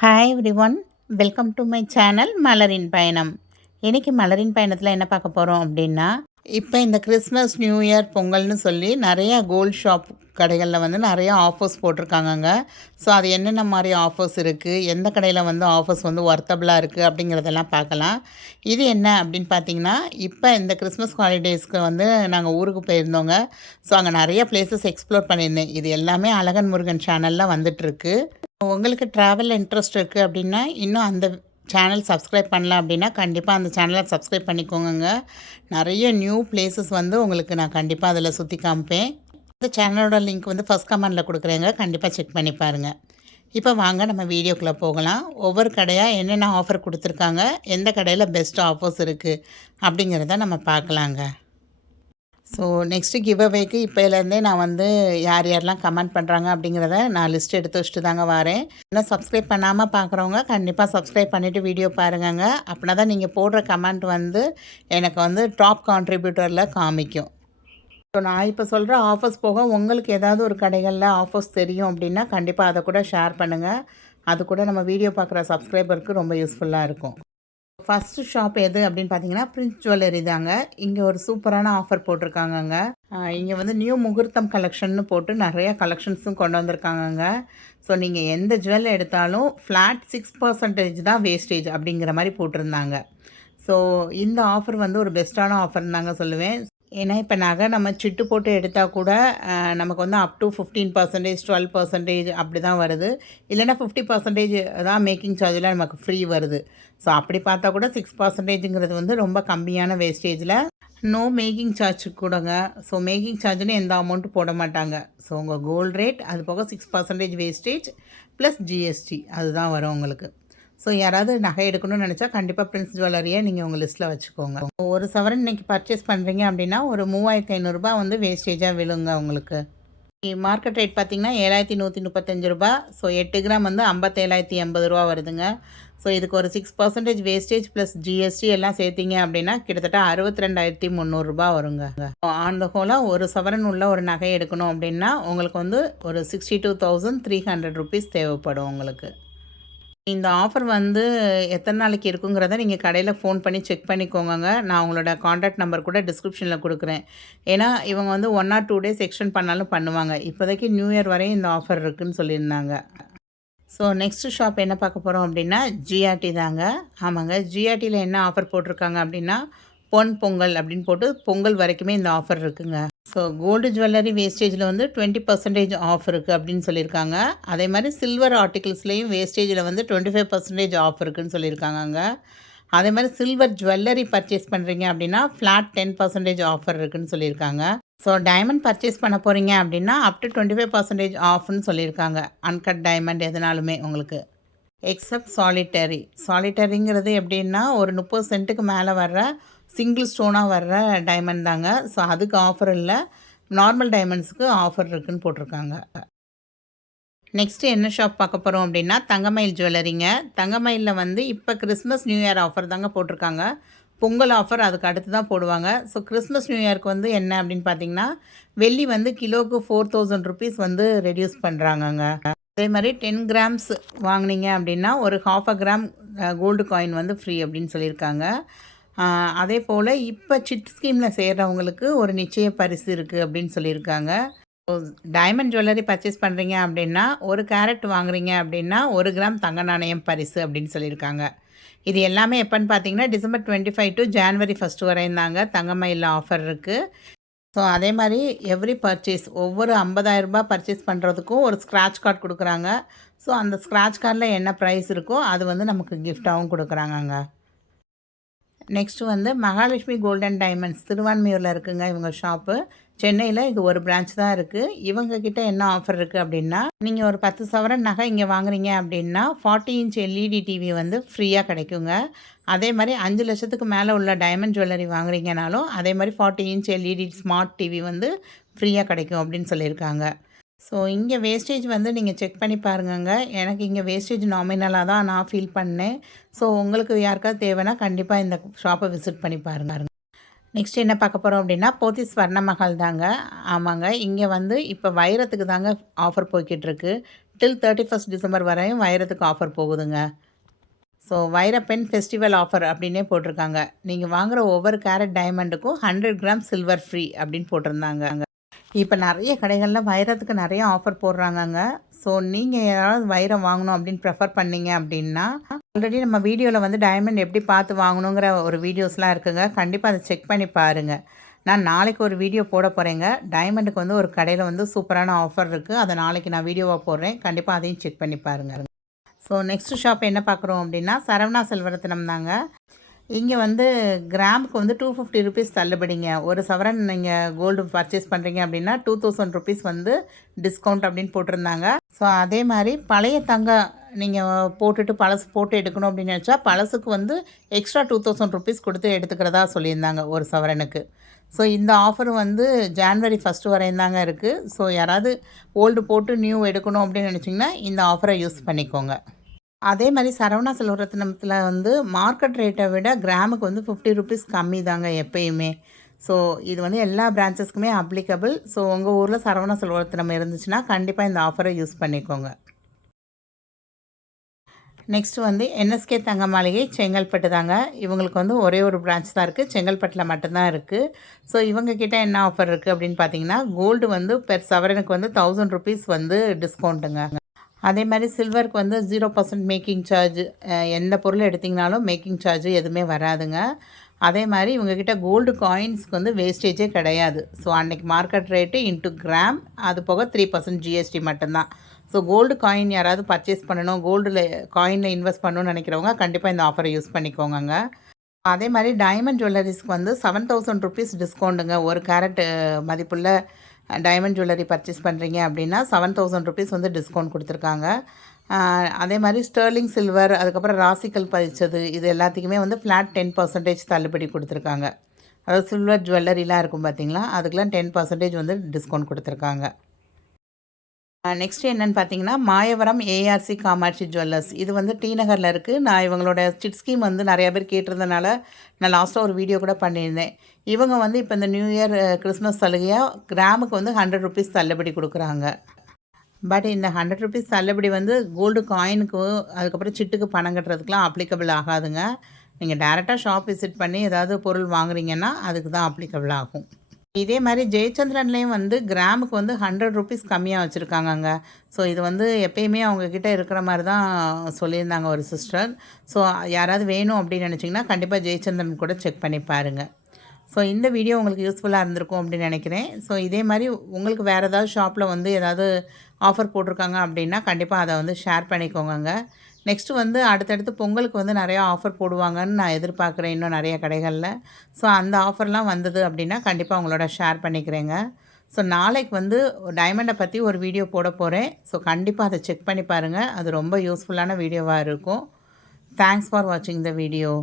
Hi everyone, welcome to my channel மலரின் பயணம். இன்றைக்கி மலரின் பயணத்தில் என்ன பார்க்க போகிறோம் அப்படின்னா, இப்போ இந்த கிறிஸ்மஸ், நியூ இயர், பொங்கல்னு சொல்லி நிறையா கோல்ட் ஷாப் கடைகளில் வந்து நிறையா ஆஃபர்ஸ் போட்டிருக்காங்கங்க. ஸோ அது என்னென்ன மாதிரி ஆஃபர்ஸ் இருக்குது, எந்த கடையில் வந்து ஆஃபர்ஸ் வந்து ஒர்த்தபுளாக இருக்குது அப்படிங்கிறதெல்லாம் பார்க்கலாம். இது என்ன அப்படின்னு பார்த்தீங்கன்னா, இப்போ இந்த கிறிஸ்மஸ் ஹாலிடேஸ்க்கு வந்து நாங்கள் ஊருக்கு போயிருந்தோங்க. ஸோ அங்கே நிறைய பிளேசஸ் எக்ஸ்ப்ளோர் பண்ணியிருந்தேன். இது எல்லாமே அழகன் முருகன் சேனலில் வந்துட்டுருக்கு. உங்களுக்கு ட்ராவல் இன்ட்ரெஸ்ட் இருக்குது அப்படின்னா, இன்னும் அந்த சேனல் சப்ஸ்கிரைப் பண்ணல அப்படின்னா, கண்டிப்பாக அந்த சேனலை சப்ஸ்கிரைப் பண்ணிக்கோங்க. நிறைய நியூ பிளேசஸ் வந்து உங்களுக்கு நான் கண்டிப்பாக அதில் சுற்றி காமிப்பேன். இந்த சேனலோட லிங்க் வந்து ஃபஸ்ட் கமெண்டில் கொடுக்குறேங்க, கண்டிப்பாக செக் பண்ணி பாருங்கள். இப்போ வாங்க நம்ம வீடியோக்குள்ளே போகலாம். ஒவ்வொரு கடையாக என்னென்ன ஆஃபர் கொடுத்துருக்காங்க, எந்த கடையில் பெஸ்ட் ஆஃபர்ஸ் இருக்குது அப்படிங்கிறத நம்ம பார்க்கலாங்க. ஸோ நெக்ஸ்ட்டு கிவ் அவேக்கு இப்போலேருந்தே நான் வந்து யார் யாரெல்லாம் கமெண்ட் பண்ணுறாங்க அப்படிங்கிறத நான் லிஸ்ட் எடுத்து வச்சுட்டு தாங்க வரேன். இன்னும் சப்ஸ்கிரைப் பண்ணாமல் பார்க்குறவங்க கண்டிப்பாக சப்ஸ்கிரைப் பண்ணிவிட்டு வீடியோ பாருங்கங்க. அப்படின்னா தான் நீங்கள் போடுற கமெண்ட் வந்து எனக்கு வந்து டாப் கான்ட்ரிபியூட்டரில் காமிக்கும். ஸோ நான் இப்போ சொல்கிற ஆஃபர்ஸ் போக உங்களுக்கு ஏதாவது ஒரு கடைகளில் ஆஃபர்ஸ் தெரியும் அப்படின்னா கண்டிப்பாக அதை கூட ஷேர் பண்ணுங்கள். அது கூட நம்ம வீடியோ பார்க்குற சப்ஸ்கிரைபருக்கு ரொம்ப யூஸ்ஃபுல்லாக இருக்கும். ஃபஸ்ட்டு ஷாப் எது அப்படின்னு பார்த்தீங்கன்னா, பிரின்ஸ் ஜுவல்லரி தாங்க. இங்கே ஒரு சூப்பரான ஆஃபர் போட்டிருக்காங்கங்க. இங்கே வந்து நியூ முகூர்த்தம் கலெக்ஷன்னு போட்டு நிறையா கலெக்ஷன்ஸும் கொண்டு வந்திருக்காங்கங்க. ஸோ நீங்கள் எந்த ஜுவல் எடுத்தாலும் ஃப்ளாட் 6% தான் வேஸ்டேஜ் அப்படிங்கிற மாதிரி போட்டிருந்தாங்க. ஸோ இந்த ஆஃபர் வந்து ஒரு பெஸ்ட்டான ஆஃபர்னு தாங்க சொல்லுவேன். ஏன்னா இப்போ நகை நம்ம சிட்டு போட்டு எடுத்தால் கூட நமக்கு வந்து அப் டு 15%, 12% அப்படி தான் வருது. இல்லைன்னா 50% தான் மேக்கிங் சார்ஜில் நமக்கு ஃப்ரீ வருது. ஸோ அப்படி பார்த்தா கூட 6%ங்கிறது வந்து ரொம்ப கம்மியான வேஸ்டேஜில் நோ மேக்கிங் சார்ஜ் கூடங்க. ஸோ மேக்கிங் சார்ஜ்னு எந்த அமௌண்ட்டும் போட மாட்டாங்க. ஸோ உங்கள் கோல்ட் ரேட் அது போக 6% வேஸ்டேஜ் ப்ளஸ் ஜிஎஸ்டி அதுதான் வரும் உங்களுக்கு. ஸோ யாராவது நகை எடுக்கணும்னு நினச்சா கண்டிப்பாக பிரின்ஸ் ஜுவல்லரியை நீங்கள் உங்கள் லிஸ்ட்டில் வச்சுக்கோங்க. ஒரு சவரன் இன்றைக்கி பர்ச்சேஸ் பண்ணுறீங்க அப்படின்னா ஒரு 3500 வந்து வேஸ்டேஜாக விழுங்க உங்களுக்கு. மார்க்கெட் ரேட் பார்த்திங்கன்னா 7135 ரூபா. ஸோ 8 கிராம் வந்து 5780 வருதுங்க. ஸோ இதுக்கு ஒரு 6% வேஸ்டேஜ் ப்ளஸ் ஜிஎஸ்டி எல்லாம் சேர்த்திங்க அப்படின்னா கிட்டத்தட்ட 62300 வருங்க. ஆன் த ஹோலாக ஒரு சவரன் உள்ள ஒரு நகை எடுக்கணும் அப்படின்னா உங்களுக்கு வந்து ஒரு 62,300 ருபீஸ் தேவைப்படும் உங்களுக்கு. இந்த ஆஃபர் வந்து எத்தனை நாளைக்கு இருக்குங்கிறத நீங்கள் கடையில் ஃபோன் பண்ணி செக் பண்ணிக்கோங்க. நான் உங்களோட காண்டாக்ட் நம்பர் கூட டிஸ்கிரிப்ஷனில் கொடுக்குறேன். ஏன்னா இவங்க வந்து 1 or 2 டேஸ் எக்ஸ்டெண்ட் பண்ணாலும் பண்ணுவாங்க. இப்போதைக்கு நியூ இயர் வரையும் இந்த ஆஃபர் இருக்குதுன்னு சொல்லியிருந்தாங்க. ஸோ நெக்ஸ்ட்டு ஷாப் என்ன பார்க்க போகிறோம் அப்படின்னா ஜிஆர்டி தாங்க. ஆமாங்க, ஜிஆர்டியில் என்ன ஆஃபர் போட்டிருக்காங்க அப்படின்னா பொன் பொங்கல் அப்படின்னு போட்டு பொங்கல் வரைக்குமே இந்த ஆஃபர் இருக்குங்க. ஸோ கோல்டு ஜுவல்லரி வேஸ்டேஜில் வந்து 20% ஆஃப் இருக்குது அப்படின்னு சொல்லியிருக்காங்க. அதே மாதிரி சில்வர் ஆர்டிகிள்ஸ்லேயும் வேஸ்டேஜில் வந்து 25% ஆஃப் இருக்குதுன்னு சொல்லியிருக்காங்க. அதே மாதிரி சில்வர் ஜுவல்லரி பர்ச்சேஸ் பண்ணுறீங்க அப்படின்னா ஃப்ளாட் 10% ஆஃபர் இருக்குதுன்னு சொல்லியிருக்காங்க. ஸோ டைமண்ட் பர்ச்சேஸ் பண்ண போகிறீங்க அப்படின்னா அப் டு 25% ஆஃப்னு சொல்லியிருக்காங்க. அன்கட் டைமண்ட் எதுனாலுமே உங்களுக்கு எக்ஸப்ட் சாலிட்டரிங்கிறது எப்படின்னா ஒரு 30 சென்ட்டுக்கு மேலே வர்ற சிங்கிள் ஸ்டோனாக வர்ற டைமண்ட் தாங்க. ஸோ அதுக்கு ஆஃபர் இல்லை, நார்மல் டைமண்ட்ஸுக்கு ஆஃபர் இருக்குதுன்னு போட்டிருக்காங்க. நெக்ஸ்ட்டு என்ன ஷாப் பார்க்க போகிறோம் அப்படின்னா தங்கமயில் ஜுவல்லரிங்க. தங்கமயிலில் வந்து இப்போ கிறிஸ்மஸ் நியூ இயர் ஆஃபர் தாங்க போட்டிருக்காங்க. பொங்கல் ஆஃபர் அதுக்கு அடுத்து தான் போடுவாங்க. ஸோ கிறிஸ்மஸ் நியூ இயருக்கு வந்து என்ன அப்படின்னு பார்த்தீங்கன்னா வெள்ளி வந்து கிலோவுக்கு 4000 ருபீஸ் வந்து ரெடியூஸ் பண்ணுறாங்கங்க. அதே மாதிரி 10 கிராம்ஸ் வாங்கினீங்க அப்படின்னா ஒரு 1/2 கிராம் கோல்டு காயின் வந்து ஃப்ரீ அப்படின்னு சொல்லியிருக்காங்க. அதே போல் இப்போ சிட் ஸ்கீமில் சேர்கிறவங்களுக்கு ஒரு நிச்சய பரிசு இருக்குது அப்படின்னு சொல்லியிருக்காங்க. டைமண்ட் ஜுவல்லரி பர்ச்சேஸ் பண்ணுறீங்க அப்படின்னா 1 கேரட் வாங்குறீங்க அப்படின்னா 1 கிராம் தங்க நாணயம் பரிசு அப்படின்னு சொல்லியிருக்காங்க. இது எல்லாமே எப்போன்னு பார்த்தீங்கன்னா டிசம்பர் 25 டு ஜான்வரி 1 வரையும் தாங்க தங்கமயிலில் ஆஃபர் இருக்குது. ஸோ அதே மாதிரி எவ்ரி பர்ச்சேஸ் ஒவ்வொரு 50,000 ரூபாய் பர்ச்சேஸ் பண்ணுறதுக்கும் ஒரு ஸ்க்ராட்ச் கார்டு கொடுக்குறாங்க. ஸோ அந்த ஸ்க்ராட்ச் கார்டில் என்ன ப்ரைஸ் இருக்கோ அது வந்து நமக்கு கிஃப்டாகவும் கொடுக்குறாங்கங்க. நெக்ஸ்ட்டு வந்து மகாலட்சுமி கோல்டன் டைமண்ட்ஸ் திருவான்மியூரில் இருக்குங்க இவங்க ஷாப்பு. சென்னையில் இது ஒரு பிரான்ச் தான் இருக்குது. இவங்கக்கிட்ட என்ன ஆஃபர் இருக்குது அப்படின்னா நீங்கள் ஒரு 10 சவரன் நகை இங்கே வாங்குறீங்க அப்படின்னா 40 இன்ச் எல்இடி டிவி வந்து ஃப்ரீயாக கிடைக்குங்க. அதே மாதிரி 5 லட்சத்துக்கு மேலே உள்ள டைமண்ட் ஜுவல்லரி வாங்குறீங்கனாலும் அதே மாதிரி 40 இன்ச் எல்இடி ஸ்மார்ட் டிவி வந்து ஃப்ரீயாக கிடைக்கும் அப்படின்னு சொல்லியிருக்காங்க. ஸோ இங்கே வேஸ்டேஜ் வந்து நீங்கள் செக் பண்ணி பாருங்கங்க. எனக்கு இங்கே வேஸ்டேஜ் நாமினலாக தான் நான் ஃபீல் பண்ணேன். ஸோ உங்களுக்கு யாருக்காவது தேவைன்னா கண்டிப்பாக இந்த ஷாப்பை விசிட் பண்ணி பாருங்க. நெக்ஸ்ட் என்ன பார்க்க போகிறோம் அப்படின்னா போத்தீஸ் ஸ்வர்ண மஹால் தாங்க. ஆமாங்க, இங்கே வந்து இப்போ வைரத்துக்கு தாங்க ஆஃபர் போய்கிட்டுருக்கு. டில் 31 டிசம்பர் வரையும் வைரத்துக்கு ஆஃபர் போகுதுங்க. ஸோ வைர பென் ஃபெஸ்டிவல் ஆஃபர் அப்படின்னே போட்டிருக்காங்க. நீங்கள் வாங்குகிற ஒவ்வொரு கேரட் டைமண்டுக்கும் 100 கிராம் சில்வர் ஃப்ரீ அப்படின்னு போட்டிருந்தாங்க. இப்போ நிறைய கடைகளில் வைரத்துக்கு நிறைய ஆஃபர் போடுறாங்கங்க. ஸோ நீங்கள் யாராவது வைரம் வாங்கணும் அப்படின்னு ப்ரெஃபர் பண்ணீங்க அப்படின்னா, ஆல்ரெடி நம்ம வீடியோவில் வந்து டைமண்ட் எப்படி பார்த்து வாங்கணுங்கிற ஒரு வீடியோஸ்லாம் இருக்குங்க. கண்டிப்பாக அதை செக் பண்ணி பாருங்கள். நான் நாளைக்கு ஒரு வீடியோ போட போகிறேங்க. டைமண்டுக்கு வந்து ஒரு கடையில் வந்து சூப்பரான ஆஃபர் இருக்குது. அதை நாளைக்கு நான் வீடியோவாக போடுறேன். கண்டிப்பாக அதையும் செக் பண்ணி பாருங்கள். ஸோ நெக்ஸ்ட்டு ஷாப் என்ன பார்க்குறோம் அப்படின்னா, சரவணா செல்வரத்தினம் தாங்க. இங்கே வந்து கிராமுக்கு வந்து 250 ருபீஸ் தள்ளுபடிங்க. ஒரு சவரன் நீங்கள் கோல்டு பர்ச்சேஸ் பண்ணுறீங்க அப்படின்னா 2000 ருபீஸ் வந்து டிஸ்கவுண்ட் அப்படின்னு போட்டிருந்தாங்க. ஸோ அதே மாதிரி பழைய தங்கம் நீங்கள் போட்டுட்டு பழசு போட்டு எடுக்கணும் அப்படின்னு நினச்சா பழசுக்கு வந்து எக்ஸ்ட்ரா 2000 ருபீஸ் கொடுத்து எடுத்துக்கிறதா சொல்லியிருந்தாங்க ஒரு சவரனுக்கு. ஸோ இந்த ஆஃபர் வந்து ஜான்வரி 1 வரையும் தாங்க இருக்குது. ஸோ யாராவது ஓல்டு போட்டு நியூ எடுக்கணும் அப்படின்னு நினச்சிங்கன்னா இந்த ஆஃபரை யூஸ் பண்ணிக்கோங்க. அதே மாதிரி சரவணா செல்வரத்னத்தில் வந்து மார்க்கெட் ரேட்டை விட கிராமுக்கு வந்து 50 ருபீஸ் கம்மி தாங்க எப்பயுமே. ஸோ இது வந்து எல்லா பிரான்ச்சஸ்க்குமே அப்ளிகபிள். ஸோ உங்கள் ஊரில் சரவணா செல்வரத்னம் இருந்துச்சுன்னா கண்டிப்பாக இந்த ஆஃபரை யூஸ் பண்ணிக்கோங்க. நெக்ஸ்ட் வந்து என்எஸ்கே தங்க மாளிகை செங்கல்பட்டு தாங்க. இவங்களுக்கு வந்து ஒரே ஒரு பிரான்ச் தான் இருக்குது, செங்கல்பட்டில் மட்டும்தான் இருக்குது. ஸோ இவங்கக்கிட்ட என்ன ஆஃபர் இருக்குது அப்படின்னு பார்த்தீங்கன்னா, கோல்டு வந்து பெர் சவரனுக்கு வந்து 1000 ருபீஸ் வந்து டிஸ்கவுண்ட்டுங்க. அதே மாதிரி சில்வருக்கு வந்து 0% மேக்கிங் சார்ஜ், எந்த பொருள் எடுத்திங்கனாலும் மேக்கிங் சார்ஜ் எதுவுமே வராதுங்க. அதே மாதிரி இவங்கக்கிட்ட கோல்டு காயின்ஸ்க்கு வந்து வேஸ்டேஜே கிடையாது. ஸோ அன்றைக்கி மார்க்கெட் ரேட்டு இன்ட்டு கிராம், அது போக 3% ஜிஎஸ்டி மட்டும்தான். ஸோ கோல்டு காயின் யாராவது பர்ச்சேஸ் பண்ணணும், கோல்டில் காயினில் இன்வெஸ்ட் பண்ணணும்னு நினைக்கிறவங்க கண்டிப்பாக இந்த ஆஃபரை யூஸ் பண்ணிக்கோங்க. அதே மாதிரி டைமண்ட் ஜுவல்லரிஸ்க்கு வந்து 7000 ருபீஸ் டிஸ்கவுண்ட்டுங்க. ஒரு கேரட் மதிப்புள்ள டைமண்ட் ஜுவல்லரி பர்ச்சேஸ் பண்ணுறீங்க அப்படின்னா 7000 ருபீஸ் வந்து டிஸ்கவுண்ட் கொடுத்துருக்காங்க. அதே மாதிரி ஸ்டர்லிங் சில்வர், அதுக்கப்புறம் ராசிக்கல் பதிச்சது, இது எல்லாத்துக்குமே வந்து ஃப்ளாட் 10% தள்ளுபடி கொடுத்துருக்காங்க. அதாவது சில்வர் ஜுவல்லரிலாம் இருக்கும் பார்த்தீங்களா, அதுக்கெலாம் 10% வந்து டிஸ்கவுண்ட் கொடுத்துருக்காங்க. நெக்ஸ்ட்டு என்னென்னு பார்த்தீங்கன்னா, மாயவரம் ஏஆர்சி காமாட்சி ஜுவல்லர்ஸ். இது வந்து டி நகரில் இருக்குது. நான் இவங்களோட சிட் ஸ்கீம் வந்து நிறையா பேர் கேட்டிருந்தனால நான் லாஸ்ட்டாக ஒரு வீடியோ கூட பண்ணியிருந்தேன். இவங்க வந்து இப்போ இந்த நியூ இயர் கிறிஸ்மஸ் சலுகையாக கிராமுக்கு வந்து 100 ருபீஸ் தள்ளுபடி கொடுக்குறாங்க. பட் இந்த 100 ருபீஸ் தள்ளுபடி வந்து கோல்டு காயினுக்கு, அதுக்கப்புறம் சிட்டுக்கு பணம் கட்டுறதுக்கெலாம் அப்ளிகபிள் ஆகாதுங்க. நீங்கள் டேரெக்டாக ஷாப் விசிட் பண்ணி ஏதாவது பொருள் வாங்குறீங்கன்னா அதுக்கு தான் அப்ளிகபிள் ஆகும். இதே மாதிரி ஜெயச்சந்திரன்லேயும் வந்து கிராமுக்கு வந்து 100 ருபீஸ் கம்மியாக வச்சுருக்காங்கங்க. ஸோ இது வந்து எப்பயுமே அவங்கக்கிட்ட இருக்கிற மாதிரி தான் சொல்லியிருந்தாங்க ஒரு சிஸ்டர். ஸோ யாராவது வேணும் அப்படின்னு நினச்சிங்கன்னா கண்டிப்பாக ஜெயச்சந்திரன் கூட செக் பண்ணி பாருங்கள். ஸோ இந்த வீடியோ உங்களுக்கு யூஸ்ஃபுல்லாக இருந்திருக்கும் அப்படின்னு நினைக்கிறேன். ஸோ இதே மாதிரி உங்களுக்கு வேறு ஏதாவது ஷாப்பில் வந்து ஏதாவது ஆஃபர் போட்டிருக்காங்க அப்படின்னா கண்டிப்பாக அதை வந்து ஷேர் பண்ணிக்கோங்க. நெக்ஸ்ட்டு வந்து அடுத்தடுத்து பொங்கலுக்கு வந்து நிறையா ஆஃபர் போடுவாங்கன்னு நான் எதிர்பார்க்குறேன் இன்னும் நிறைய கடைகளில். ஸோ அந்த ஆஃபர்லாம் வந்தது அப்படின்னா கண்டிப்பாக உங்களோட ஷேர் பண்ணிக்கிறேங்க. ஸோ நாளைக்கு வந்து டைமண்டை பற்றி ஒரு வீடியோ போட போகிறேன். ஸோ கண்டிப்பாக அதை செக் பண்ணி பாருங்கள். அது ரொம்ப யூஸ்ஃபுல்லான வீடியோவாக இருக்கும். தேங்க்ஸ் ஃபார் வாட்சிங் த வீடியோ.